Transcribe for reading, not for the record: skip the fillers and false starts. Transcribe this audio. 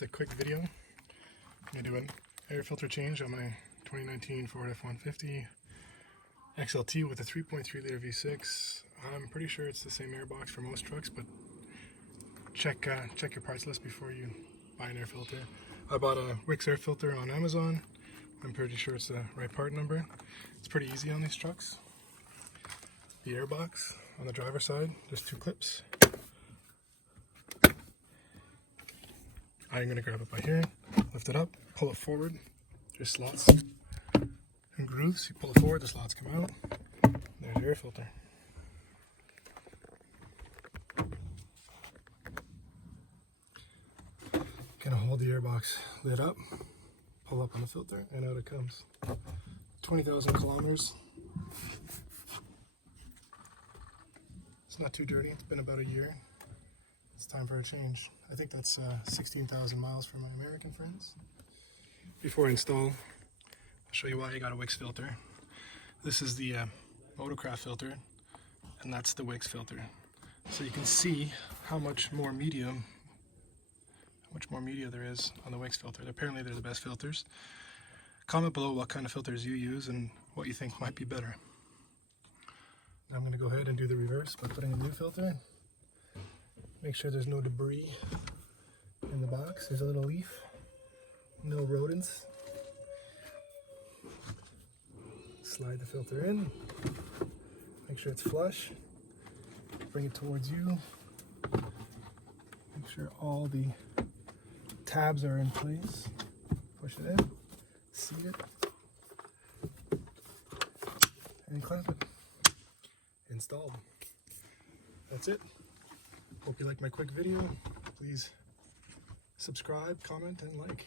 just a quick video. I'm going to do an air filter change on my 2019 Ford F-150 XLT with a 3.3 liter V6. I'm pretty sure it's the same air box for most trucks, but check your parts list before you buy an air filter. I bought a Wix air filter on Amazon. I'm pretty sure it's the right part number. It's pretty easy on these trucks. The air box on the driver's side, there's two clips. I'm going to grab it by here, lift it up, pull it forward. There's slots and grooves. You pull it forward, the slots come out. There's your air filter. Gonna hold the air box lid up, pull up on the filter, and out it comes. 20,000 kilometers. It's not too dirty. It's been about a year. It's time for a change. I think that's 16,000 miles for my American friends. Before I install, I'll show you why I got a Wix filter. This is the Motorcraft filter, and that's the Wix filter. So you can see how much more media there is on the Wix filter. Apparently they're the best filters. Comment below what kind of filters you use and what you think might be better. Now I'm going to go ahead and do the reverse by putting a new filter. Make sure there's no debris in the box. There's a little leaf. No rodents. Slide the filter in. Make sure it's flush. Bring it towards you. Make sure all the tabs are in place. Push it in. Seat it. And clamp it. Installed. That's it. Hope you like my quick video. Please subscribe, comment, and like.